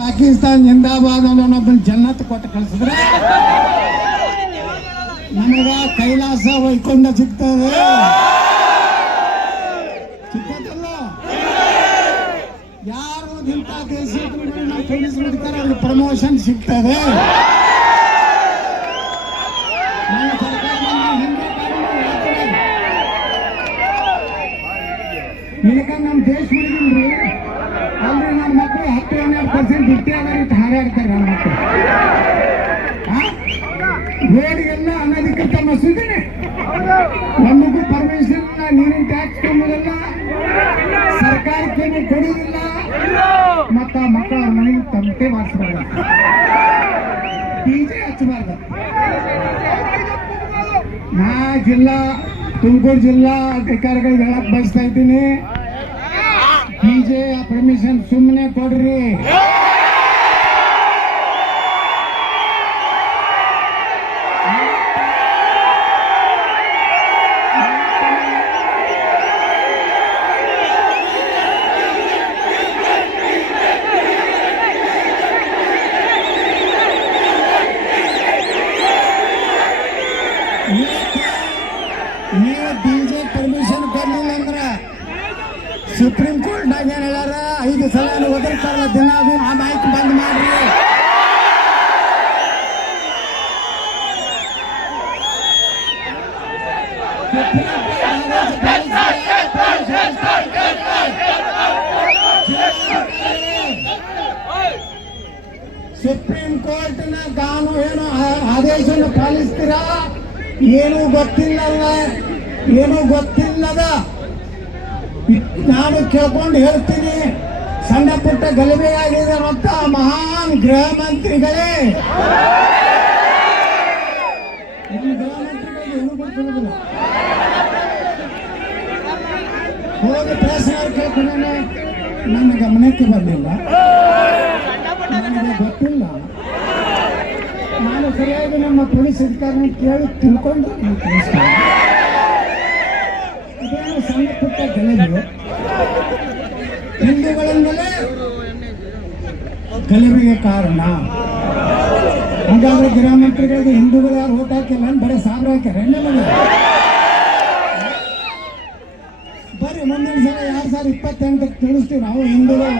ಪಾಕಿಸ್ತಾನ ಜಿಂದಾಬಾದ್ ಅನ್ನೋಬ್ಬನ ಜನ್ನತ್ ಕೊಟ್ಟು ಕಳಿಸಿದ್ರೆ ನಮಗ ಕೈಲಾಸ ವೈಕುಂಠ ಸಿಗ್ತದೆ. ಸಿಗ್ತದಲ್ಲ, ಯಾರು ಇಂಥ ದೇಶಗಳನ್ನ ಪೊಲೀಸ್ ಬಿಡ್ತಾರೆ ಅವ್ರಿಗೆ ಪ್ರಮೋಷನ್ ಸಿಗ್ತದೆ. ಈಗ ನಮ್ಮ ದೇಶ ಹುಡುಗಿಲ್ರಿ ಅಲ್ರಿ, ನಮ್ಮ ಮಕ್ಕಳು 10-12% ಇಟ್ಟಿಯಾಗ ಹಾರಾಡ್ತಾರೆ. ನಮ್ಮ ಮಕ್ಕಳು ರೋಡ್ಗೆಲ್ಲ ಅನಧಿಕೃತ ಮಸೂದೆನೆ, ಒಂದಕ್ಕೂ ಪರ್ಮಿಷನ್ ಇಲ್ಲ, ನೀರಿನ ಟ್ಯಾಕ್ಸ್ ತುಂಬುದಿಲ್ಲ, ಸರ್ಕಾರಕ್ಕೇನು ಕೊಡುವುದಿಲ್ಲ, ಮತ್ತ ಮಕ್ಕಳ ಮನೆಗೆ ತಮಟೆ ಮಾಡಿಸ್ಬಾರ್ದು, ಡಿಜೆ ಹಚ್ಚಬಾರ್ದು. ನಾ ತುಮಕೂರು ಜಿಲ್ಲಾ ಅಧಿಕಾರಿಗಳಿಗೆ ಹೇಳಕ್ ಬಯಸ್ತಾ ಇದ್ದೀನಿ, ಡಿಜೆ ಪರ್ಮಿಷನ್ ಸುಮ್ಮನೆ ಕೊಡ್ರಿ. ನೀವು ಡಿಜೆ ಪರ್ಮಿಷನ್ ಕೊಡ್ಲಿಲ್ಲ ಅಂದ್ರ ಸುಪ್ರೀಂ ಕೋರ್ಟ್ ನಾಗ ಏನ್ ಹೇಳ್ಯಾರ, 5 ಸಲ ಒದರ್ತಾರಲ್ಲ ದಿನ, ಅದು ಆ ಮಾಹಿತಿ ಬಂದ್ ಮಾಡ್ರಿ. ಸುಪ್ರೀಂ ಕೋರ್ಟ್ನ ಕಾನೂನು ಆದೇಶನ ಪಾಲಿಸ್ತೀರಾ? ಏನೂ ಗೊತ್ತಿಲ್ಲದ ನಾನು ಕೇಳ್ಕೊಂಡು ಹೇಳ್ತೀನಿ, ಸಣ್ಣ ಪುಟ್ಟ ಗಲಭೆ ಆಗಿದೆ ಅಂತ ಮಹಾನ್ ಗೃಹ ಮಂತ್ರಿಗಳೇ, ಗೃಹ ಮಂತ್ರಿಗಳಿಗೆ ಏನೂ ಗೊತ್ತಿರೋದಿಲ್ಲ. ಹೋಗಿ ಪ್ರೆಸ್ನವ್ರು ಕೇಳ್ಕೊಂಡೇನೆ, ನನ್ನ ಗಮನಕ್ಕೆ ಬರಲಿಲ್ಲ, ನನಗೆ ಗೊತ್ತಿಲ್ಲ, ನಾನು ಸರಿಯಾಗಿ ನಮ್ಮ ಪೊಲೀಸ್ ಅಧಿಕಾರಿನ ಕೇಳಿ ತಿಳ್ಕೊಂಡು ಇದೇನು ಸಣ್ಣ ಪುಟ್ಟ ಗಲಭೆ, ಹಿಂದೂಗಳಿಂದಲೇ ಗಲಭೆಗೆ ಕಾರಣ. ಹಾಗಾದ್ರೆ ಗೃಹ ಮಂತ್ರಿಗಳಿಗೆ ಹಿಂದೂಗಳು ಯಾರು ಓಟ್ ಹಾಕಿಲ್ಲ, ಬರೀ ಸಾವಿರ ಹಾಕ್ಯಾರ. ಬರೀ ಮುಂದಿನ ಸಲ 2028 ತಿಳಿಸ್ತೀವಿ ನಾವು ಹಿಂದೂಗಳು.